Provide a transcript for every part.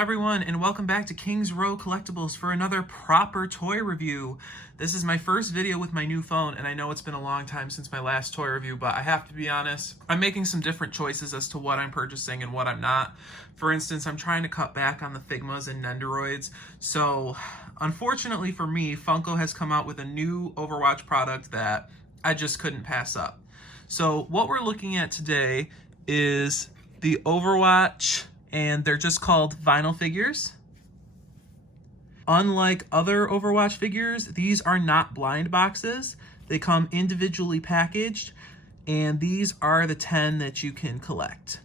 everyone, and welcome back to Kings Row Collectibles for another proper toy review. This is my first video with my new phone, and I know it's been a long time since my last toy review, but I have to be honest, I'm making some different choices as to what I'm purchasing and what I'm not. For instance, I'm trying to cut back on the Figmas and Nendoroids, so unfortunately for me, Funko has come out with a new Overwatch product that I just couldn't pass up. So what we're looking at today is the Overwatch, and they're just called vinyl figures. Unlike other Overwatch figures, these are not blind boxes. They come individually packaged, and these are the 10 that you can collect.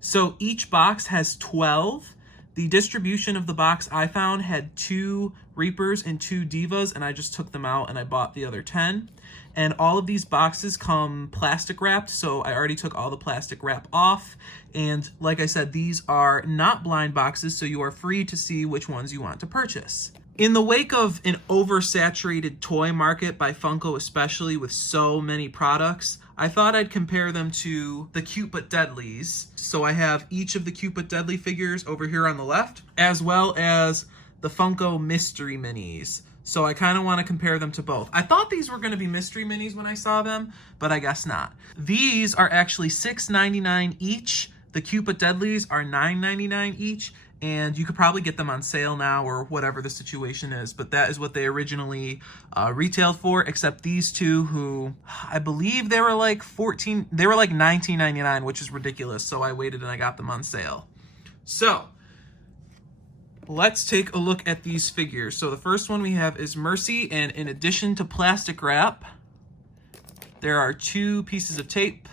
So each box has 12. The distribution of the box I found had 2 Reapers and 2 Devas, and I just took them out and I bought the other 10. And all of these boxes come plastic wrapped, so I already took all the plastic wrap off. And like I said, these are not blind boxes, so you are free to see which ones you want to purchase. In the wake of an oversaturated toy market by Funko, especially with so many products, I thought I'd compare them to the Cute But Deadlies. So I have each of the Cute But Deadly figures over here on the left, as well as the Funko Mystery Minis. So I kind of want to compare them to both. I thought these were going to be mystery minis when I saw them, but I guess not. These are actually $6.99 each. The Cute But Deadlies are $9.99 each, and you could probably get them on sale now or whatever the situation is, but that is what they originally retailed for, except these two, who I believe they were like $19.99, which is ridiculous, so I waited and I got them on sale. So let's take a look at these figures. So the first one we have is Mercy, and in addition to plastic wrap, there are 2 pieces of tape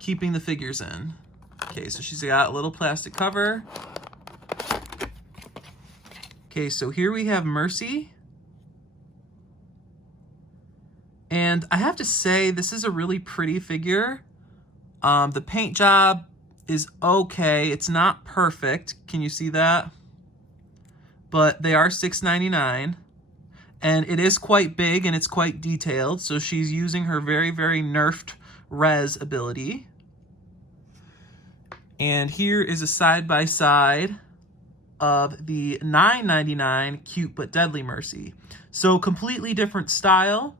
keeping the figures in. Okay, so she's got a little plastic cover. Okay, so here we have Mercy. And I have to say, this is a really pretty figure. The paint job is okay. It's not perfect. Can you see that? But they are $6.99. And it is quite big and it's quite detailed. So she's using her very, very nerfed res ability. And here is a side-by-side of the $9.99 Cute But Deadly Mercy. So completely different style.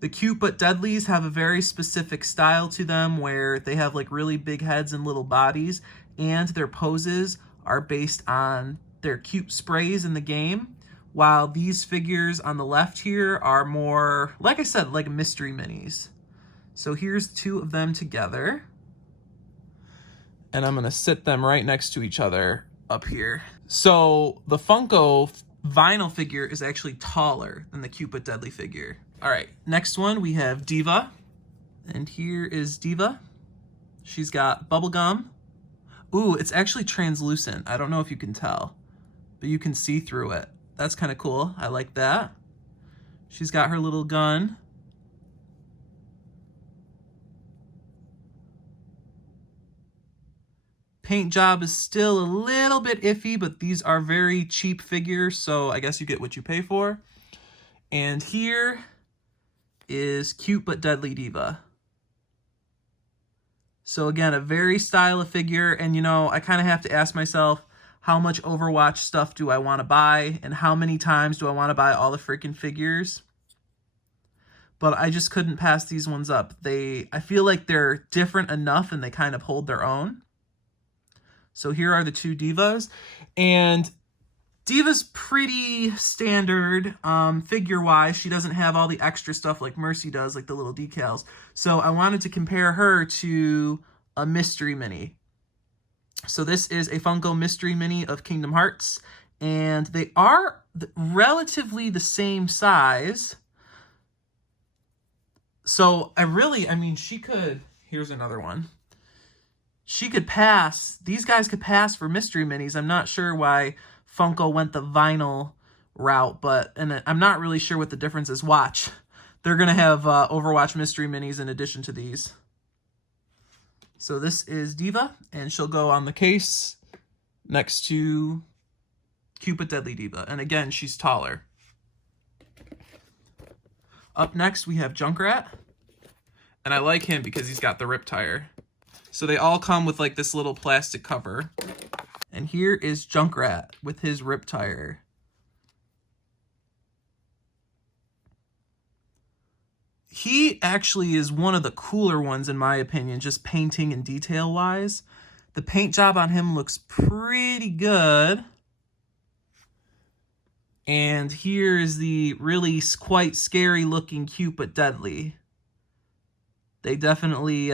The Cute But Deadlies have a very specific style to them where they have like really big heads and little bodies, and their poses are based on their cute sprays in the game, while these figures on the left here are more, like I said, like mystery minis. So here's 2 of them together, and I'm gonna sit them right next to each other up here. So the Funko vinyl figure is actually taller than the Cute But Deadly figure. All right, next one we have Deva, and here is Deva. She's got bubble gum. Ooh, it's actually translucent. I don't know if you can tell, but you can see through it. That's kind of cool. I like that. She's got her little gun. Paint job is still a little bit iffy, but these are very cheap figures, so I guess you get what you pay for. And here is Cute But Deadly Deva. So again, a very stylish figure, and you know, I kind of have to ask myself, how much Overwatch stuff do I want to buy, and how many times do I want to buy all the freaking figures? But I just couldn't pass these ones up. I feel like they're different enough and they kind of hold their own. So here are the 2 Devas, and Deva's pretty standard figure-wise. She doesn't have all the extra stuff like Mercy does, like the little decals. So I wanted to compare her to a mystery mini. So this is a Funko Mystery Mini of Kingdom Hearts, and they are relatively the same size. So I mean, she could, here's another one. She could pass, these guys could pass for mystery minis. I'm not sure why Funko went the vinyl route, and I'm not really sure what the difference is. Watch. They're going to have Overwatch mystery minis in addition to these. So this is Deva, and she'll go on the case next to Cute But Deadly Deva. And again, she's taller. Up next, we have Junkrat. And I like him because he's got the rip tire. So they all come with like this little plastic cover. And here is Junkrat with his rip tire. He actually is one of the cooler ones in my opinion, just painting and detail wise. The paint job on him looks pretty good. And here's the really quite scary looking cute but deadly. They definitely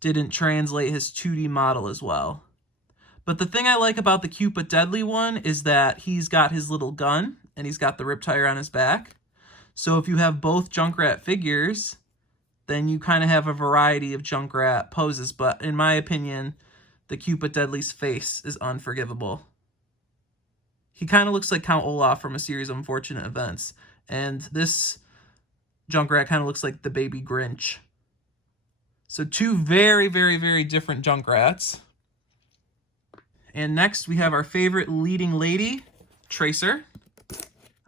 didn't translate his 2D model as well. But the thing I like about the cute but deadly one is that he's got his little gun and he's got the rip tire on his back. So if you have both Junkrat figures, then you kind of have a variety of Junkrat poses. But in my opinion, the cute but deadly's face is unforgivable. He kind of looks like Count Olaf from A Series of Unfortunate Events. And this Junkrat kind of looks like the baby Grinch. So two very, very, very different Junkrats. And next we have our favorite leading lady, Tracer.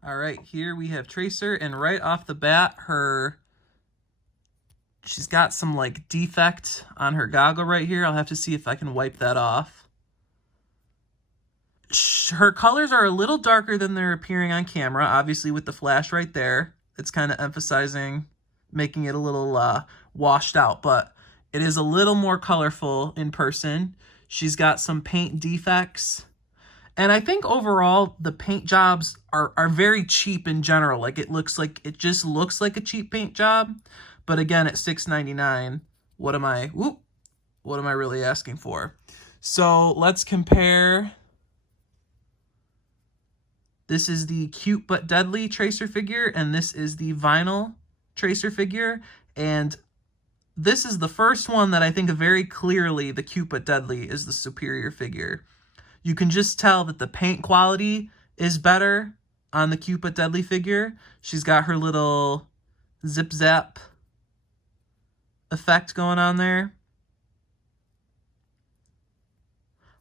All right, here we have Tracer, and right off the bat, she's got some like defect on her goggle right here. I'll have to see if I can wipe that off. Her colors are a little darker than they're appearing on camera, obviously with the flash right there. It's kind of emphasizing, making it a little washed out, but it is a little more colorful in person. She's got some paint defects. And I think overall, the paint jobs are very cheap in general. Like, it just looks like a cheap paint job. But again, at $6.99, what am I really asking for? So let's compare. This is the cute but deadly Tracer figure, and this is the vinyl Tracer figure. And this is the first one that I think very clearly the cute but deadly is the superior figure. You can just tell that the paint quality is better on the cute but deadly figure. She's got her little zip-zap effect going on there.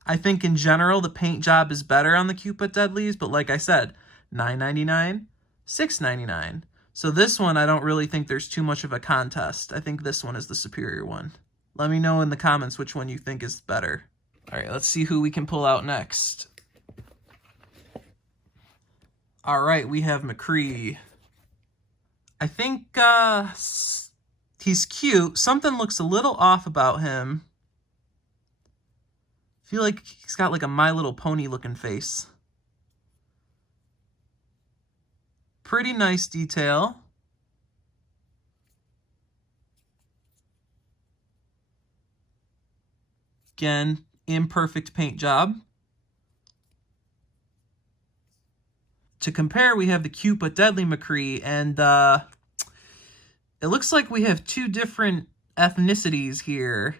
I think in general, the paint job is better on the cute but deadlies, but like I said, $9.99, $6.99. So this one, I don't really think there's too much of a contest. I think this one is the superior one. Let me know in the comments which one you think is better. All right, let's see who we can pull out next. All right, we have McCree. I think he's cute. Something looks a little off about him. I feel like he's got like a My Little Pony looking face. Pretty nice detail. Again, imperfect paint job. To compare, we have the cute but deadly McCree, and it looks like we have two different ethnicities here.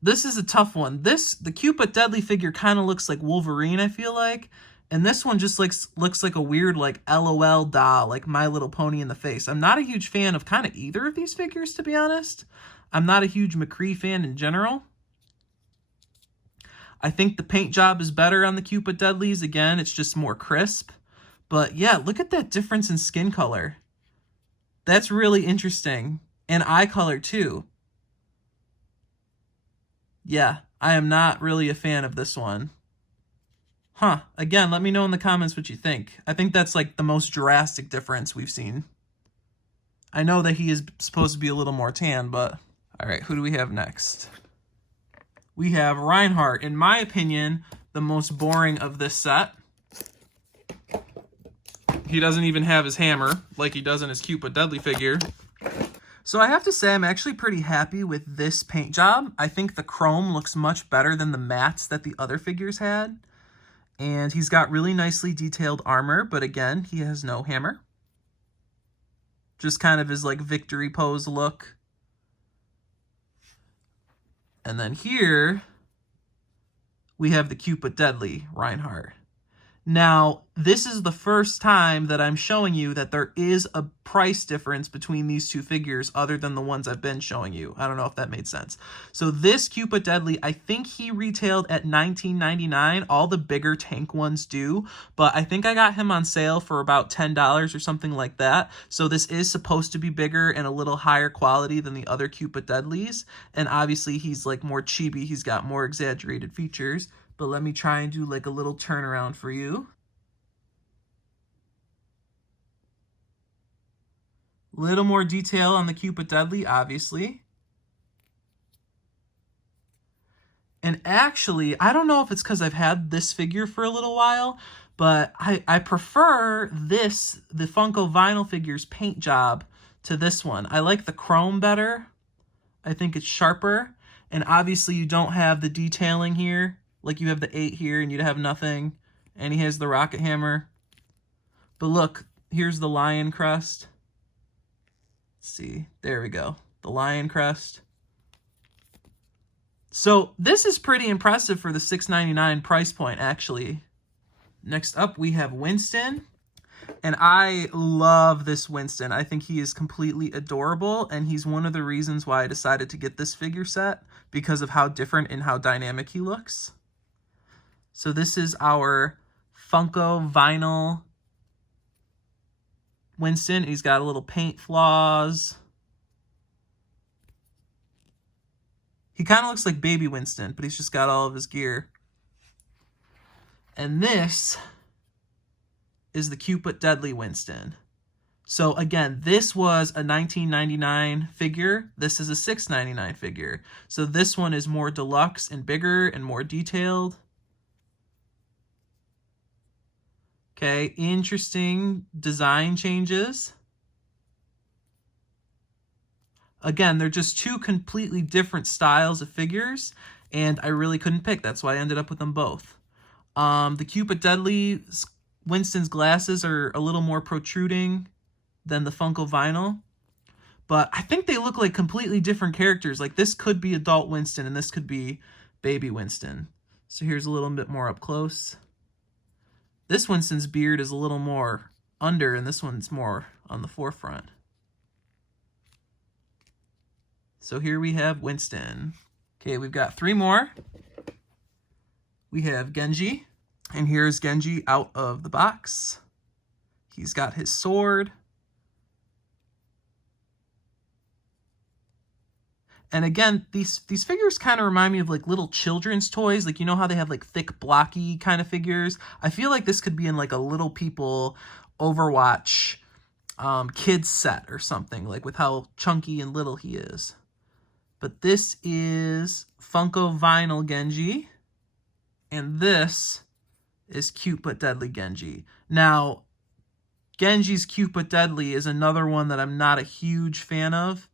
This is a tough one. The cute but deadly figure kind of looks like Wolverine, I feel like. And this one just looks like a weird like LOL doll, like My Little Pony in the face. I'm not a huge fan of kind of either of these figures, to be honest. I'm not a huge McCree fan in general. I think the paint job is better on the cute but deadlies. Again, it's just more crisp. But yeah, look at that difference in skin color. That's really interesting. And eye color too. Yeah, I am not really a fan of this one. Huh. Again, let me know in the comments what you think. I think that's like the most drastic difference we've seen. I know that he is supposed to be a little more tan, but... All right, who do we have next? We have Reinhardt. In my opinion, the most boring of this set. He doesn't even have his hammer like he does in his cute but deadly figure. So I have to say I'm actually pretty happy with this paint job. I think the chrome looks much better than the mattes that the other figures had. And he's got really nicely detailed armor, but again, he has no hammer. Just kind of his like victory pose look. And then here we have the cute but deadly Reinhardt. Now, this is the first time that I'm showing you that there is a price difference between these two figures other than the ones I've been showing you. I don't know if that made sense. So this Cupid Deadly, I think he retailed at $19.99. All the bigger tank ones do, but I think I got him on sale for about $10 or something like that. So this is supposed to be bigger and a little higher quality than the other Cupid Deadlies. And obviously he's like more chibi. He's got more exaggerated features. But let me try and do like a little turnaround for you. Little more detail on the Cupid Deadly, obviously. And actually, I don't know if it's because I've had this figure for a little while, but I prefer this, the Funko Vinyl Figures paint job, to this one. I like the chrome better. I think it's sharper. And obviously you don't have the detailing here. Like you have the 8 here and you'd have nothing. And he has the rocket hammer. But look, here's the lion crest. Let's see, there we go. The lion crest. So this is pretty impressive for the $6.99 price point, actually. Next up, we have Winston. And I love this Winston. I think he is completely adorable, and he's one of the reasons why I decided to get this figure set, because of how different and how dynamic he looks. So this is our Funko Vinyl Winston. He's got a little paint flaws. He kind of looks like baby Winston, but he's just got all of his gear. And this is the Cupid Deadly Winston. So again, this was a $19.99 figure. This is a $6.99 figure. So this one is more deluxe and bigger and more detailed. Okay, interesting design changes. Again, they're just two completely different styles of figures, and I really couldn't pick. That's why I ended up with them both. The Cupid Deadly Winston's glasses are a little more protruding than the Funko Vinyl, but I think they look like completely different characters. Like this could be adult Winston and this could be baby Winston. So here's a little bit more up close. This Winston's beard is a little more under, and this one's more on the forefront. So here we have Winston. Okay, we've got 3 more. We have Genji, and here's Genji out of the box. He's got his sword. And again, these figures kind of remind me of like little children's toys. Like, you know how they have like thick, blocky kind of figures? I feel like this could be in like a Little People Overwatch kids set or something, like with how chunky and little he is. But this is Funko Vinyl Genji. And this is Cute But Deadly Genji. Now, Genji's Cute But Deadly is another one that I'm not a huge fan of.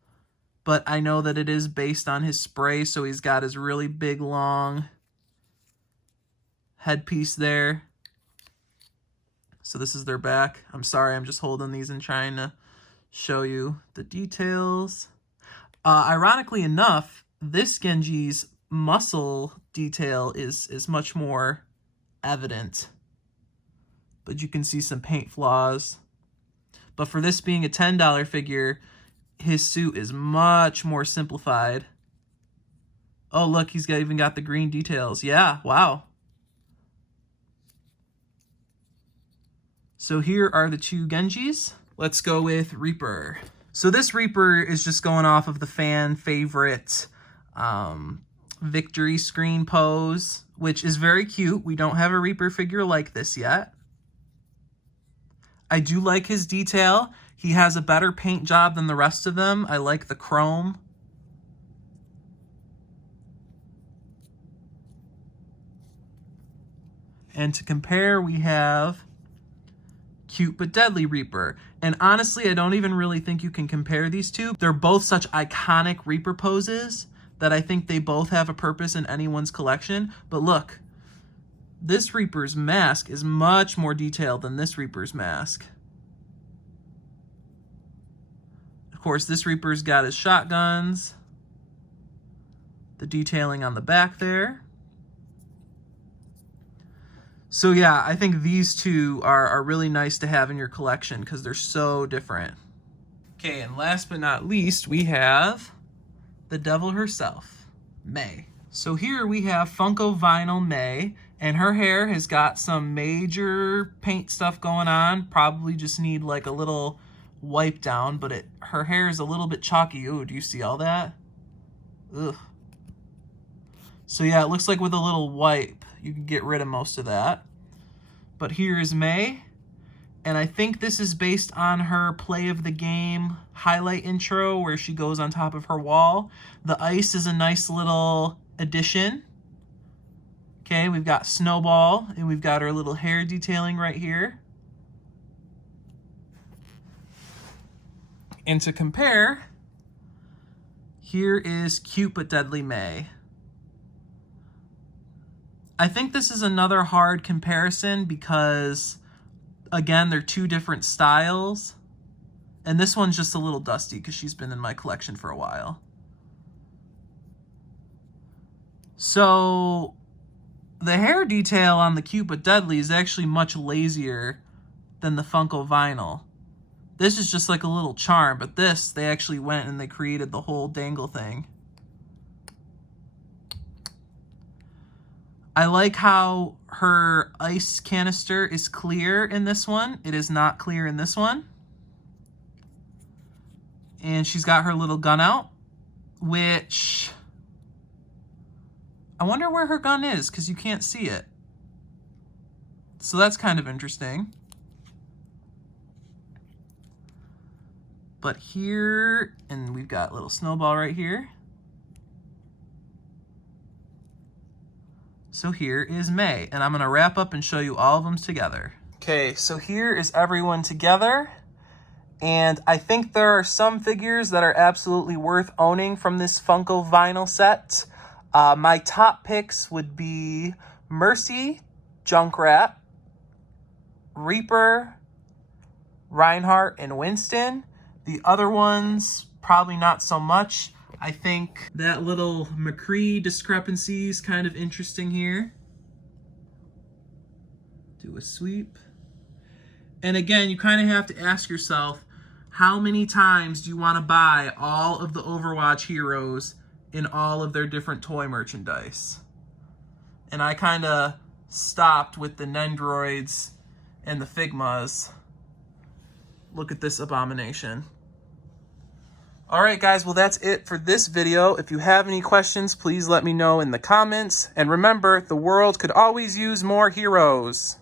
But I know that it is based on his spray, so he's got his really big, long headpiece there. So this is their back. I'm sorry, I'm just holding these and trying to show you the details. Ironically enough, this Genji's muscle detail is much more evident. But you can see some paint flaws. But for this being a $10 figure, his suit is much more simplified. Oh, look, he's even got the green details. Yeah, wow. So here are the 2 Genjis. Let's go with Reaper. So this Reaper is just going off of the fan favorite victory screen pose, which is very cute. We don't have a Reaper figure like this yet. I do like his detail. He has a better paint job than the rest of them. I like the chrome. And to compare, we have Cute But Deadly Reaper. And honestly, I don't even really think you can compare these two. They're both such iconic Reaper poses that I think they both have a purpose in anyone's collection. But look, this Reaper's mask is much more detailed than this Reaper's mask. Of course, this Reaper's got his shotguns, the detailing on the back there. So yeah, I think these two are really nice to have in your collection because they're so different. Okay, and last but not least, we have the devil herself, May. So here we have Funko Vinyl May, and her hair has got some major paint stuff going on. Probably just need like a little wipe down, but her hair is a little bit chalky. Ooh, do you see all that? Ugh. So yeah, it looks like with a little wipe, you can get rid of most of that. But here is May, and I think this is based on her play of the game highlight intro where she goes on top of her wall. The ice is a nice little addition. Okay, we've got Snowball, and we've got her little hair detailing right here. And to compare, here is Cute But Deadly May. I think this is another hard comparison because, again, they're two different styles. And this one's just a little dusty because she's been in my collection for a while. So the hair detail on the Cute But Deadly is actually much lazier than the Funko Vinyl. This is just like a little charm, but this, they actually went and they created the whole dangle thing. I like how her ice canister is clear in this one. It is not clear in this one. And she's got her little gun out, which I wonder where her gun is because you can't see it. So that's kind of interesting. But here, and we've got little Snowball right here. So here is May, and I'm gonna wrap up and show you all of them together. Okay, so here is everyone together. And I think there are some figures that are absolutely worth owning from this Funko Vinyl set. My top picks would be Mercy, Junkrat, Reaper, Reinhardt, and Winston. The other ones, probably not so much. I think that little McCree discrepancy is kind of interesting here. Do a sweep. And again, you kind of have to ask yourself, how many times do you want to buy all of the Overwatch heroes in all of their different toy merchandise? And I kind of stopped with the Nendroids and the Figmas. Look at this abomination. All right, guys, well, that's it for this video. If you have any questions, please let me know in the comments. And remember, the world could always use more heroes.